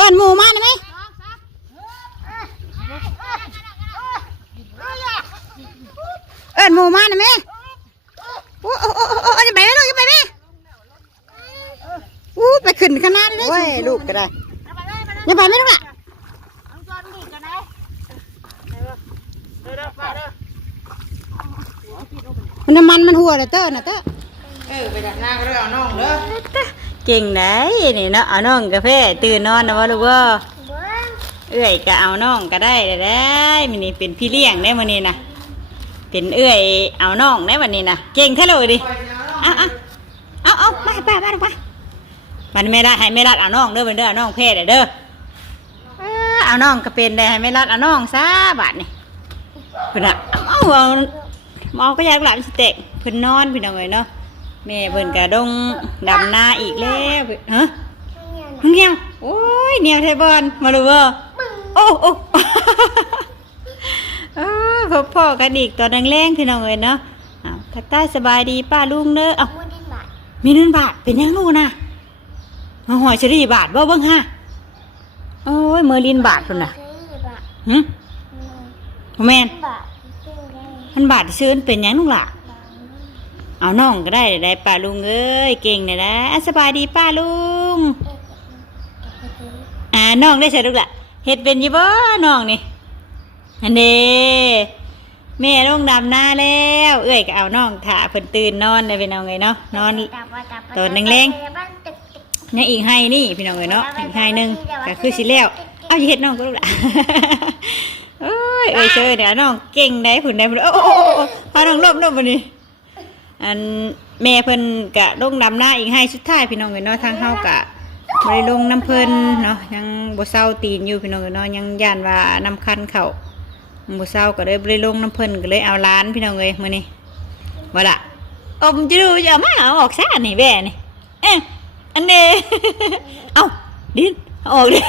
อิ้นหมูมาได้ไหมเอิ้นหมูมาได้ไหมโอ้โอ้โอ้โอ้อย่าไปไหมลูกอย่าไปไหมอู้ไปขึ้นขนาดนี้เว้ยลูกก็ได้อย่าไปไหมลูกล่ะมันน้ำมันมันหัวเลยเต้อน่ะเต้อเออไปดักหน้าก็ได้เอาน้องเด้อ เก่งไหนนี่เนาะเอาน้องกาแฟตื่นนอนนะวะลูกว่าเอื้อยก็เอาน้องก็ได้ได้ได้มันนี่เป็นพี่เลี้ยงได้มันนี่นะเป็นเอื้อยเอาน้องได้วันนี้นะเก่งแท้เลยดิเอาเอาเอาเอาไปไปไปไปมันไม่ได้ให้ไม่รัดเอาน้องเด้อมันเด้อเอาน้องเพศเด้อเออเอาน้องก็เป็นได้ให้ไม่รัดเอาน้องซะบาดนี่เพิ่นอะเอาเอาเอาก็ยายหลานสเต็กเพิ่นนอนพี่น้องเอ้ยเนาะ แม่เพิ่นกะดงดำนาอีกแล้วฮะมึงเนียวโอ้ยเนียวไทยบอลมาลูกเบอโอ้โอ้เออพบพ่อกันอีกตอนแรงๆพี่น้องเอ้ยเนาะอ้าวทักทายสบายดีป้าลุงเด้อเอ้ามีเงินบาทเป็นยังลูกนะมาหอยเชอรี่บาทบ่เบิ่งฮะโอ้ยเมอลินบาทพุ่นน่ะหึบ่แม่นพันบาทซื้อเป็นหยังลูกล่ะ เอาน้องก็ได้ได้ป้าลุงเอ้ยเก่งเลยนะอะสบายดีป้าลุง อ่าน้องได้ใช่ลูกละเฮ็ดเป็นยี่บ่น้องนี่อันเด้แม่ลงดำหน้าแล้ว เอ้ยก็เอาน้องถ่าเพิ่นตื่นนอนเลยพี่น้องเอ้ยเนาะนอนตัวแรงๆยังอีกให้นี่พี่น้องเอ้ยเนาะอีกให้หนึงก็คือสิแล้วเอาอเฮ็ดน้องก็ลูกละเอ้ยเอ้ยเชยเดี๋ยวน้องเก่งได้ผุนได้ผุนโอ้โอ้พาน้องลบลบวันนี้ อันแม่เพิ่นกะลงดำหน้าอีกให้สุดท้ายพี่น้องเอ้ยเนาะทางเฮากะบ่ได้ลงน้ำเพิ่นเนาะยังบ่เศร้าตีนอยู่พี่น้องเอ้ยเนาะยังย่านว่าน้ำคันเข้าบ่เศร้าก็เลยบ่ได้ลงน้ำเพิ่นก็เลยเอาล้านพี่น้องเอ้ยมื้อนี้ว่าล่ะอมจะดูจะเอามาเอาออกซะนี่แบ่นี่เอ๊ะอันนี้เอ้าดินเอาออกดิ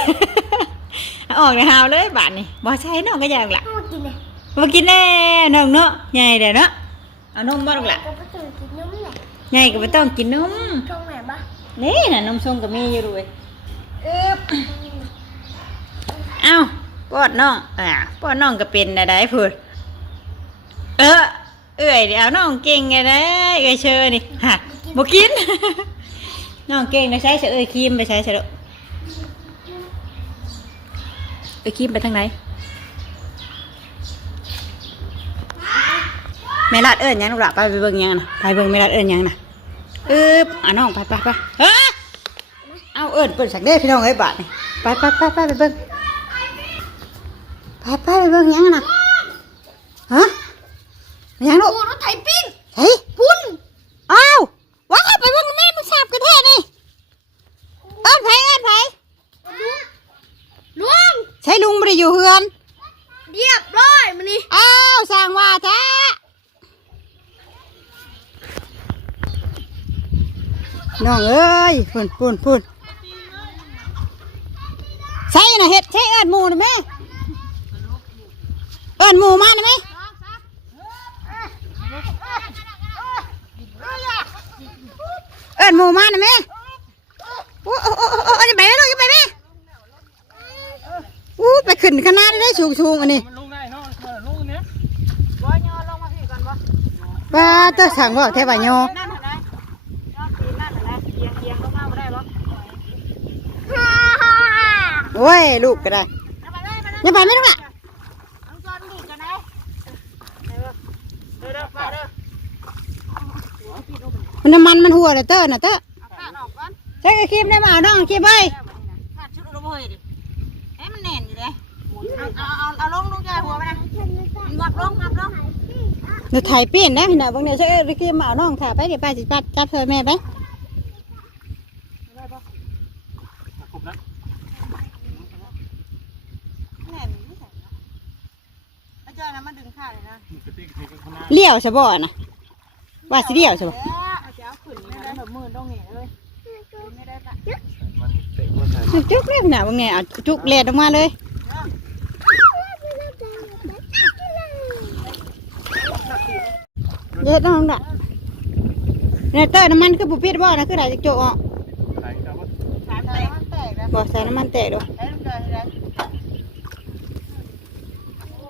เอาออกเลยหาวเลยบาดนี่บ่ใช่น้องก็อยากละบ่กินแน่น้องเนาะใหญ่เด้อเนาะ เอานมบ่ลูกล่ะไงก็ไม่ต้องกินนมนี่น่ะนมส้มก็มีอยู่ด้วยอึ๊บเอ้าป้อนน้องอ่าป้อนน้องก็เป็นอะไรพูดเออเอื่อยเดี๋ยวน้องเก่งไงได้เอ้ยเชอนี่ฮะบ่กิน น้องเก่งนะใช้เสเอ้ยครีมไปใช้เสอะเอ้ยครีมไปทางไหน แม่รัดเอิญยังลูกหละไปไปเบิ่งยังนะไปเบิ่งแม่รัดเอิญยังนะอึ๊บอะน้องไปไปไปเฮ้เอาเอิญเปิดสักเด้พี่น้องเอ้ยบาทนี่ไปไปไปไปไปเบิ่งไปไปไปเบิ่งยังนะฮะยังลูก รถไถปิ้ง เฮ้ยพุ่นอ้าวว้าวไปเบิ่งแม่มันสาบกระแทกนี่เอิญไผเอิญไผ ลุง ใช่ลุงไม่ได้อยู่เฮือน เรียบร้อยมันนี่ อ้าวสร้างว่าแท้ น้องเอ้ยพุ่นพุ่นพุ่นใช่นะเห็ดใช่เอิญหมูนะแม่เอิญหมูมานะแม่เอิญหมูมานะแม่โอ้โอ้โอ้โอ้อย่าไปไหมลูกอย่าไปไหมอู้ไปขึ้นขนาดนี้ได้สูงสูงอันนี้มันลงได้เนาะเออลงเนี้ยบ่ยอลงมาพี่ก่อนบ่ว่าเจ้าสั่งว่าเทวาโยนั่นหั่นนะยอดปีนนั่นหั่นนะเอียงเอียงลงมาบ่ได้บ่ โอ้ยลูกก็ได้เอาไปเลยไปเลยอย่าไปไม่ต้องละเอาจอนดูกันนะเด้อเด้อเด้อไปเด้อมันน้ำมันมันหัวเลยเต้อน่ะเต้อเอาข้างออกก่อนใช้กระครีมได้มาเอาน้องครีมไปขาดชุดลงเฮ้ยดิเอ้มันแน่นอยู่เลยเอาเอาเอาเอาลงลงใจหัวไปนะงับลงงับลงเดี๋ยวถ่ายเปลี่ยนได้พี่น่ะบางเดี๋ยวใช้กระครีมมาเอาน้องถ่ายไปเดี๋ยวป้าจิปัดจับเธอแม่ไป แน่นไม่ใส่นะ อาจารย์นะมันดึงขาเลยนะเลี้ยวใช่บ่น่ะ ว่าสิเลี้ยวใช่บ่เออเอาเจ้าขึ้นนี่นะแบบมือต้องเห็นเลยไม่ได้ปะจุกเรียบน่ะบางเนี่ยเอาจุกแลดออกมาเลยเยอะน้องน่ะเนี่ยเต้อน้ำมันคือบุปิดบ่นะคือได้จะโจกออกสามแตกแตกนะบอกใส่น้ำมันแตกดูได้ลูกเดือยได้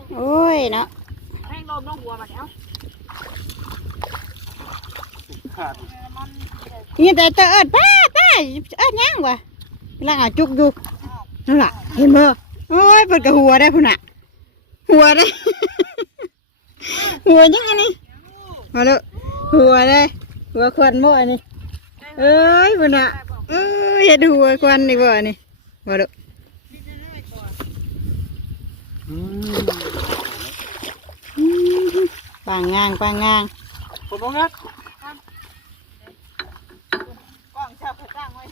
โอ้ยเนาะให้ลมลงหัวมาแล้วขาดนี่แต่เตอเอิดป้าป้าเอิดยังวะกำลังเอาจุกอยู่นั่นล่ะเห็นบ่โอ้ยเปิดกระหัวได้พุ่นน่ะ หัวได้ หัวยังไงนี่มาเลยหัวได้ หัวควันบ่อันนี้เอ้ยพุ่นน่ะเอ้ยเห็ดหัวควันนี่บ่อันนี้มาเลยอืมอืม ปางงางปางงางผมบอกงั้นกล้องชาวเขาจ้างไว้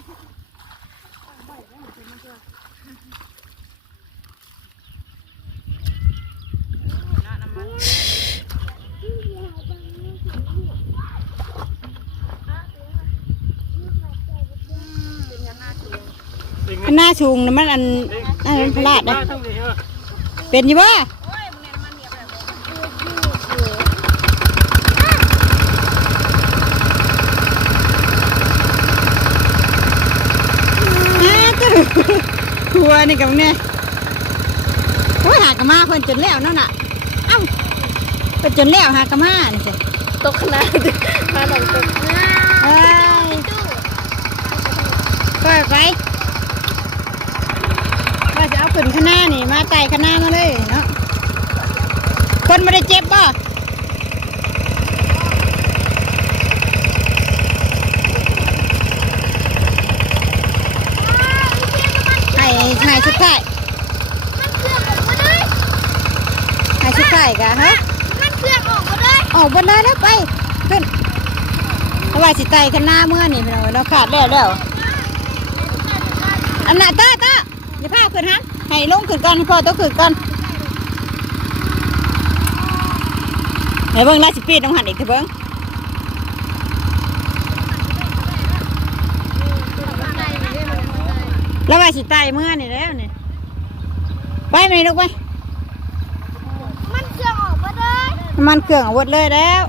หน้าชุงน่ะมันอันอันนั้นพลาดนะนะทั้งนี้เออเป็นอยี่บ่อ่าตึ๊ดหัวนี่กับเนี่ยโอ้ยหากะมาเพิ่นจนแล้วนั่นน่ะเอ้าเพิ่นจนแล้วหากะมานี่สิตกขนาดมาหนังตกเอ้ยปล่อยไปว่าจะเอาขึ้นข้างหน้านี่ มาไต่ข้างหน้ามาเลยเนาะคนไม่ได้เจ็บป่ะให้ให้ชุดไข่มันเคลื่อนออกมาเลยให้ชุดไข่กะฮะมันเคลื่อนออกมาเลยออกบนได้แล้วไปขึ้นเพราะว่าสิไต่ข้างหน้าเมื่อนี่พี่น้องเราขาดแล้วแล้วอันน่ะตาตาอย่าพาขึ้นฮะให้ลงขึ้นก่อนให้พ่อต้องขึ้นก่อนเดี๋ยวเบิ้งราสิปีดต้องหันอีกเถอะเบิ้ง แล้วว่าสิไตายเมื่อนี่แล้วนี่ไปไหมลูกไปมันเคลื่อนออกมาเลยน้ำมันเครื่องเอาหมดเลยแล้ว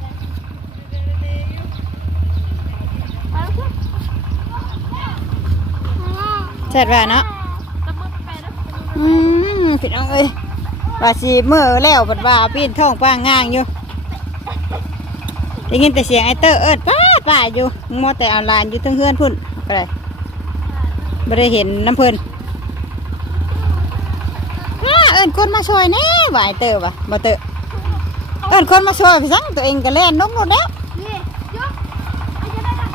เสร็จแล้วเนาะอืมผิดเอาเอ้ยว่าสิเมื่อแล้วบัดว่าปีนท้องป้างง่างอยู่ได้ยินแต่เสียงไอเตอร์เอิดป้าป้าอยู่มัวแต่เอาหลานอยู่ทั้งเฮือนพุ่นก็ได้ ไม่ได้เห็นน้ำเพลินอ้าเอิญคนมาช่วยแน่ว่าไอเตอร์วะบ่เตอร์เอิญคนมาช่วยพี่สังตัวเองก็เล่นนกหมดแล้วนี่ยกไอ้จะได้ละ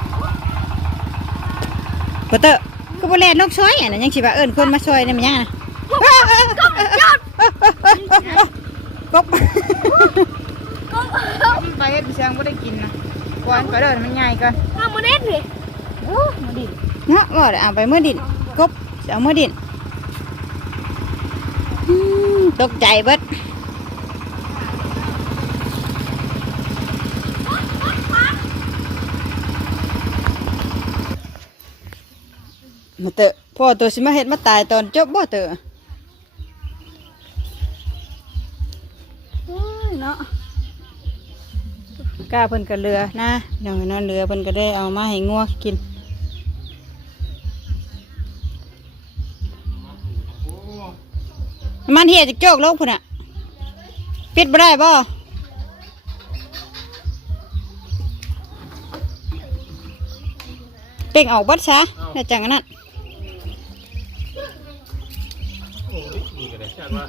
บ่เตอร์ก็บ่เล่นนกช่วยอะนะยังสิว่าเอิญคนมาช่วยนี่มันยังนะกบไปเฮ็ดเสียงบ่ได้กินนะก่อนก็เดินมันใหญ่ก่อนทำมาเน็ตเลยโอ้มาดิ เนาะว่าเอาไปเมื่อดินกบเอาเมื่อดินตกใจเบิดมาเตอะพ่อตัวสิมาเฮ็ดมาตายตอนจบบ่เตอะโอ้ยเนาะกล้าเพิ่นก็เรือนะเดี๋ยวนั้นเรือเพิ่นก็ได้เอามาให้งัวกิน มันเหี่ยจะโจกโลกพุ่นอะปิดบ่ได้บ่เป่งออกเบัดซะแล้วจังอันนั้นโอ้ยนี่ก็ได้แค่ว่า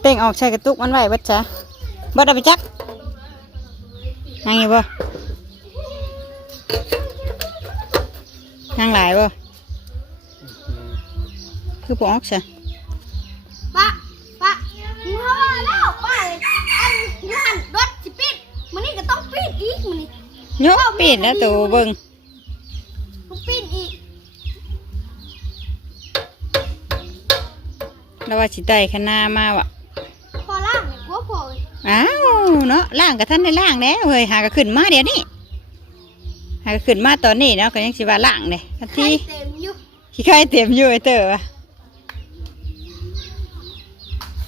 เป่งออกใส่กระตุกมันไว้เบัดซะเบัดเอาไปจักนั่งอยู่บ่นั่งหลายบ่ คือปออกซะปะปะมึงว่าแล้วปะอันหันรถสิปิดมันนี่ก็ต้องปิดอีกมันนี่ยกปิดแล้วตัวเบิ่งต้องปิดอีกแล้วว่าสิไต่ขนามาว่ะพอล่างเนี่ยกลัวพอเลยอ้าวเนาะล่างกับท่านได้ล่างแล้วเฮ้ยหากระขึ้นมาเดี๋ยวนี้หากระขึ้นมาตอนนี้เนาะก็ยังสิว่าล่างเลยทันใครทีเต็มอยู่ขี้ไข่เต็มอยู่ไอเตอร์วะ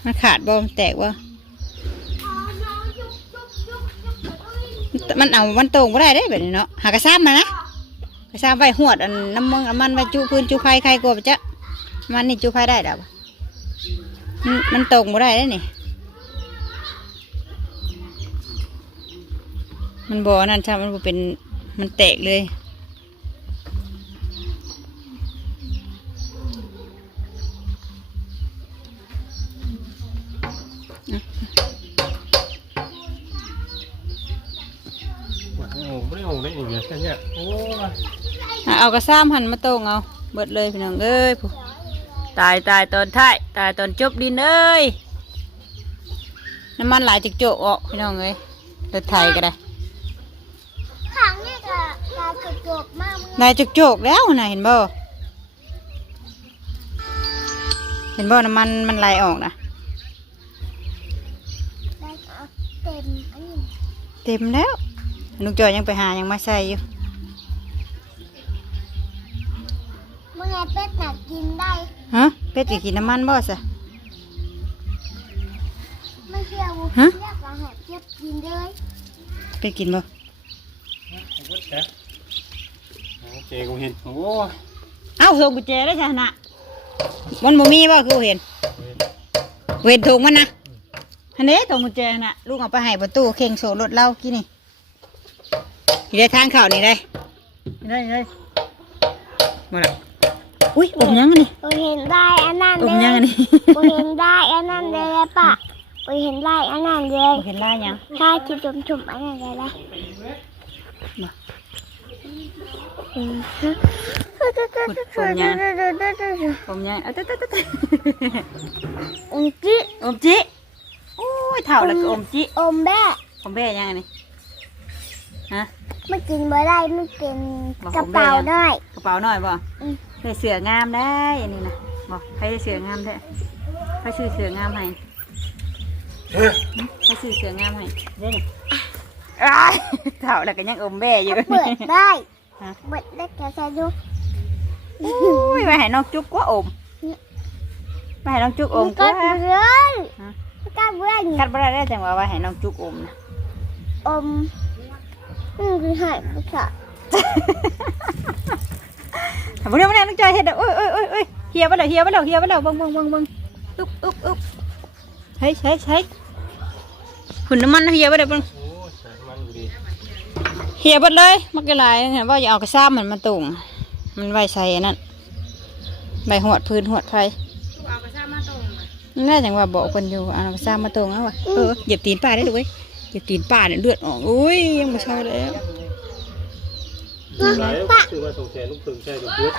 มันขาดบ่มันแตกวะอ๋อน้องยุบยุบยุบยุบเดี๋ยวต้องรีบมันเอามันตรงบ่ได้ได้แบบนี้เนาะหากระซ้ำมานะกระซ้ำไว้หวดอันน้ำมันน้ำมันไว้จุพื้นจุไฟใครกลัวปะจ๊ะมันนี่จุไฟได้ดอกมันมันตรงบ่ได้เลยนี่มันบ่นั่นใช่มันบ่เป็นมันแตกเลย โอ้ไม่ได้โอ้ได้อีกเดียวแค่เนี้ยโอ้ย อะเอา กระซ้ำหันมาตรงเอาเบิดเลยพี่น้องเอ้ยผู้ตายตายตอนท้ายตายตอนจบดินเอ้ยน้ำมันหลายจิกโจกออกพี่น้องเอ้ยรถไทยก็ได้ขังนี่ก็ตากระจกมากมึงหลายจิกโจกแล้วนะเห็นบ่เห็นบ่น้ำมันมันไหลออกนะได้เอาเต็มอันนี้เต็มแล้วลุงจอยยังไปหายังมาใส่อยู่ มึง ไงเป็ดหนักกินได้ฮะเป็ดจะกินน้ำมันบ่สะไม่เชื่อกูฮะเรียกว่าแหบเจ็บกินเลยเป็ดกินบ่เอาเบิดแกโอเคกูเห็นโอ้ยเอ้าส่งกุญแจได้ชนะมันบ่มีบ่คือบ่เห็น เวรถุงมันนะอันนี้ตรงกุญแจน่ะลูกเอาไปให้ประตูเข่งโซรถเรากี่นี่นี่ได้ทางเข้านี่ได้นี่ได้นี่ได้มาละ อุ้ยอมยังอันนี่กูเห็นได้อันนั้นอเลมยังอันยนี้กูเห็นได้อันนั้นเลยเลยปะกูเห็นได้อันนั้นเลยเห็นได้ยังใช่ที่จุ่มจุ่มๆอันนั้นเลยละอืมฮะอมยังเอาตึ๊ดตึ๊ดตึ๊ดตึ๊ดอมจิอมจิโอ้ยเท่าแล้วก็อมจิอมแม่ผมแบ่ยังอันนี้ฮะ ไม่กินบ่ได้ไม่กินบอกกระอมแม่เป๋าได้กระเป๋าหน่อยบ่อืม ใส่เสืองามได้อันนี้นะบอกใครได้เสืองามแท้ใครซื้อเสืองามให้เขาซื้อเสืองามให้เด้นี่อ้ายเท่าแล้วก็ยังอมแบ่อยู่เปิดได้ฮะเปิดได้แค่ใส่ดูอุ้ยไปให้น้องจุ๊กก็อมไปให้น้องจุ๊กอมัมนก็ก็เรื่อยฮะมันก็เรื่อยคัดบ่ได้ได้จังว่าว่าให้น้องจุ๊กอมนะอมอืมคือหายไปค่ะทำ บ่ได้บ่ได้น้องจอยเฮ็ดเอโอ้ยโอ้ยโอ้ยโอ้ยเฮียบ่แล้วเฮียบ่แล้วเฮียบ่แล้วเบิ่งเบิ่งเบิ่งเบิ่งอุ๊บอุ๊บอุ๊บเฮ้ยใช่ใช่หุ่นน้ำมันเฮียบ่ได้เบิ่งโอ้ยใส่มันกูดีเฮียเบิดเลยมันก็หลายเห็นว่าอย่าเอากระซ้ำมันมาตุ่งมันไว้ใส่นนั้นใบหวดพื้นหวดไฟเอากระซ่ามาตรงน่าจังว่าบอกคนอยู่เอากระซ้ำมาตุ่งเอาวะเออเหยียบตีนป้าได้ด้วยเหยียบตีนป้าเนี่ยเลือดออกอุ้ยยังไม่เช่าแล้ว หลายคือว่าส่งแสนลูกถึงใช่ลูกเยอะ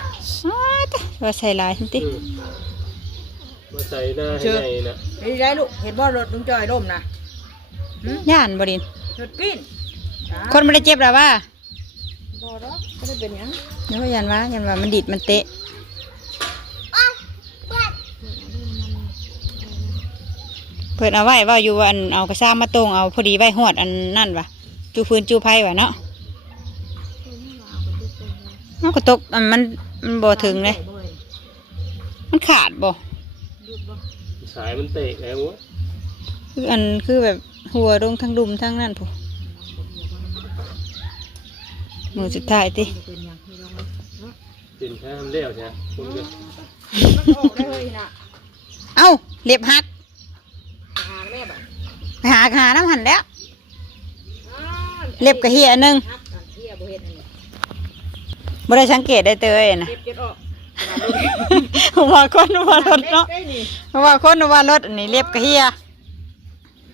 อ้าว่าใส่ลายทันติอืมาใส่หน้าให้ใหญ่นะเฮ้ได้ลูกเห็นบ่รถลุงจอยล่มนะย่านบดินรถปิ้นคนไม่ได้เจ็บหรอว่าบ่ดอกไม่ได้เป็นยังเดี๋ยวยันว่ายันว่ามันดิดมันเตะเปิดเอาไว้ว่าอยู่ว่าอันเอากระซ้ำมาตุ่งเอาพอดีไว้หวดอันนั่นวะจูพื้นจูไผ่วะเนาะ มันก็ตกอันมันมันบ่ถึงเลย มันขาดบ่สายมันเตะแล้ววะคืออันคือแบบหัวลงทั้งดุมทั้งนั่นผู้มือสุดท้ายติเป็นแค่ทำเลี้ยวใช่ไหมคุณก็มันออกได้เลยนะเอ้าเล็บหักหาแม่บ่ไปหาหาน้ำหันแล้วอ้าวเล็บกระเฮียอันหนึงครั บอันเที่ยบ่เฮ็ดอันนี้บ่ได้สังเกตได้เตยนะเก็บเก็บออกว่าคนว่ารถเด็กเนาะได้นี่ว่าคนว่ารถอันนี้เล็บกระเฮีย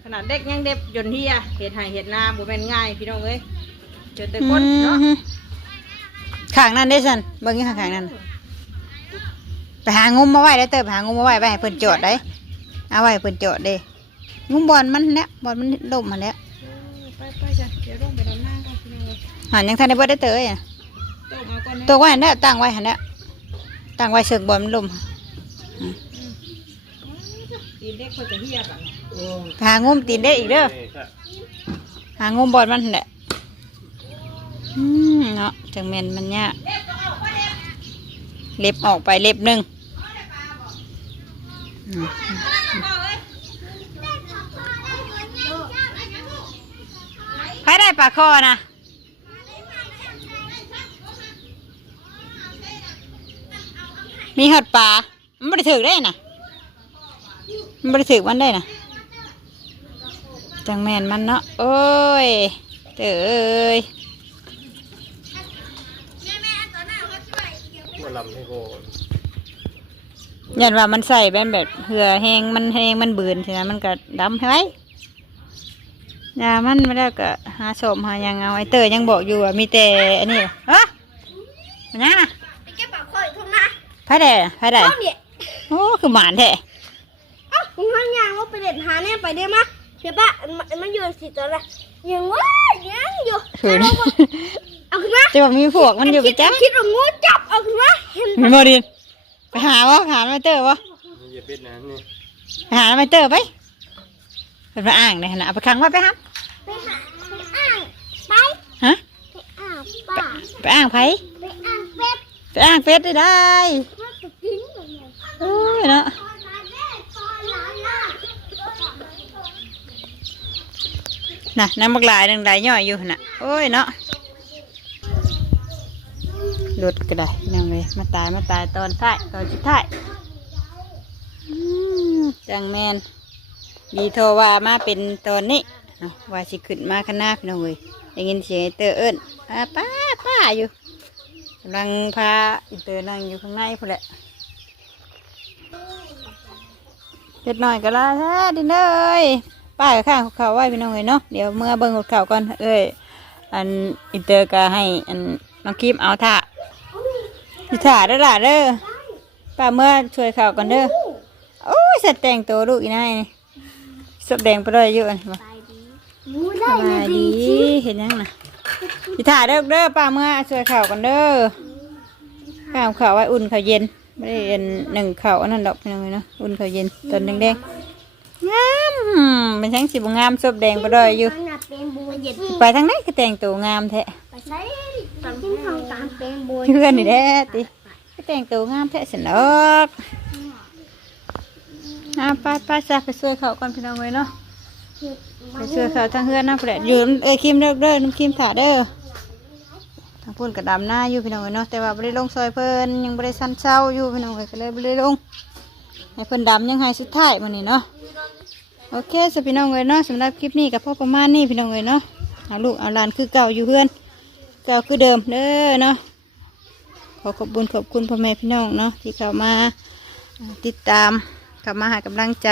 ขนาดเด็กยังเด็บจนเฮียเห็ดไห้เห็ดนาบ่แม่นง่ายพี่น้องเอ้ยเจอแต่คนเนาะอืมข้างนั้นได้สันเบิ่งอยู่ข้างๆนั้นไปหางุมมาไว้ได้อเตยไปหางุมมาไว้ไปให้เพิ่นโจทย์ได้เอาไว้ให้เพิ่นโจทย์เด้งุมบอลมันแล้วบอลมันล่มมาแล้วไปไปจ้ะเดี๋ยวลงไปดำน้ำกันพี่น้องเอ้ยหันยังทันได้เบิดได้เตยอะ ต้มเอาก่อนนะตัวไว้หันแล้วตั้งไว้หันแล้วตั้งไว้เสึกบอลมันล่มตีนเด็กเพิ่นจะเฮียบัดโอ้ไปหางุมตีนได้อีกเด้อนี่ค่ะหางมบอลมันหั่นแหละอืมเนาะจังแมนมันยากเล็บออกไปเล็บหนึ่งอืมใครได้ปลาคอนะ มีหอดปลามันไม่ได้ถือได้น่ะ มันไม่ได้ถือมันได้น่ะ จังแมนมันเนาะโอ้ยเตอเอ้ยบ่ลำให้โกนยันว่ามันใส่แบบแบบเหือแหงมันแหงมันบืนใช่ไหมมันก็ดำให้ไว้ยามันไม่ได้ก็หาสมหาหยังเอาไอเตอร์ยังบอกอยู่ว่ามีแต่อันนี้ฮะมันยังน่ะ ไผ่ได้น่ะไผ่ได้เอ้าเนี่ยโอ้คือหมานแท้เอ้ามึงหันยางว่าไปเด็ดหาเนี่ยไปเดี๋ยวมาเดี๋ยวป้ามันมันอยู่สิตัวละยังว่ายังอยู่คือเอาขึ้นมาจะบอกมีพวกมันอยู่ไปจ้ะคิดว่างูจับเอาขึ้นมาเห็นมีโมดินไปหาวะหาไมเตอร์วะนี่อย่าปิดนะนี่ไปหาไมเตอร์ไปเป็นมาอ่างเลยนะเอาไปขังไว้ไปครับไปหาไปอ่างไปฮะไปอ่างป่าไปอ่างไผไปอ่างเป็ดไปอ่างเป็ดได้ได้มาตะกินกัน เนี่ยโอ้ยเนาะน่ะน้ำบักหลายดังใดย่อยอยู่น่ะโอ้ยเนาะหลุดก็ได้ยังเลยมาตายมาตายตอนท้ายตอนสุดท้ายจังแมนดีโทรว่ามาเป็นตอนนี้ว่าสิขึ้นมาข้างหน้าพี่น้องเว้ยได้ยินเสียงเตอร์เอิ้นป้าป้าอยู่กำลังพาอินเตอร์นั่งอยู่ข้างในพุ่นแหละ เล็ดหน่อยก็ลาแท้ดินเอ้ยป้ากับข้างเขาไว้พี่น้องเอ้ยเนาะเดี๋ยวเมื่อเบิ่งหดข่าวก่อนเอ้ยอันอินเตอร์ก็ให้อันน้องคิมเอาท่าสิท่าเด้อล่ะเด้อป้าเมื่อช่วยข่าวก่อนเด้อโอ้ยสัตว์แต่งตัวลูกอีนายนี่สบแดงไปด้วยเยอะนี่บ่งูสได้บายดีเห็นยังนะสิถ่าเด้อเด้อป้าเมื่อช่วยข่าวกันเด้อข้าวข่าวไว้อุ่นข้าวเย็น ไม่ได้เอ็นหนึ่งเข่าอันนั้นดอกพี่น้องเนาะอุ่นเขาเย็นตอนแดงๆงามเป็นช่างสีบงามสบแดงไปด้วยอยู่ ไปทางไหนก็แต่งตัวงามแท้ไปใช้ตอนที่ทำการเป็นบัวเพื่อนนี่แท้ติก็แต่งตัวงามแท้สนอกอะไปไปจ้ะไปช่วยเขาก่อนพี่น้องเลยเนาะไปช่วยเขาทางเฮือนนะเพื่อนอยู่เอ้ยคิมเด้อเด้อน้ำคิมถ่าเด้อ ทางพุ่นกระดำหน้าอยู่พี่น้องเอ้ยเนาะแต่ว่าไม่ได้ลงซอยเพิ่นยังไม่ได้สั้นเช้าอยู่พี่น้องเอ้ยก็เลยไม่ได้ลงให้เพิ่นดำยังให้สุดท้ายมันนี่เนาะโอเคสพี่น้องเอ้ยเนาะสำหรับคลิปนี้กับพ่อประมาณนี้พี่น้องเอ้ยเนาะเอาลูกเอาลานคือเก่าอยู่เพื่อนเก่าคือเดิมเด้อเนาะขอขอบคุณขอบคุณพ่อแม่พี่น้องเนาะที่เข้ามาติดตามเข้ามาห้กำลังใจ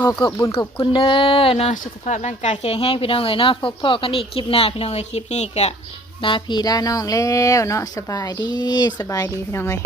ขอขอบบุญขอบคุณเด้อเนาะสุขภาพร่างกายแข็งแรงพี่น้องเลยเนาะพบพ่อกันอีกคลิปหน้าพี่น้องเลยคลิปนี้กะลาพี่ลาน้องแล้วเนาะสบายดีสบายดีพี่น้องเลย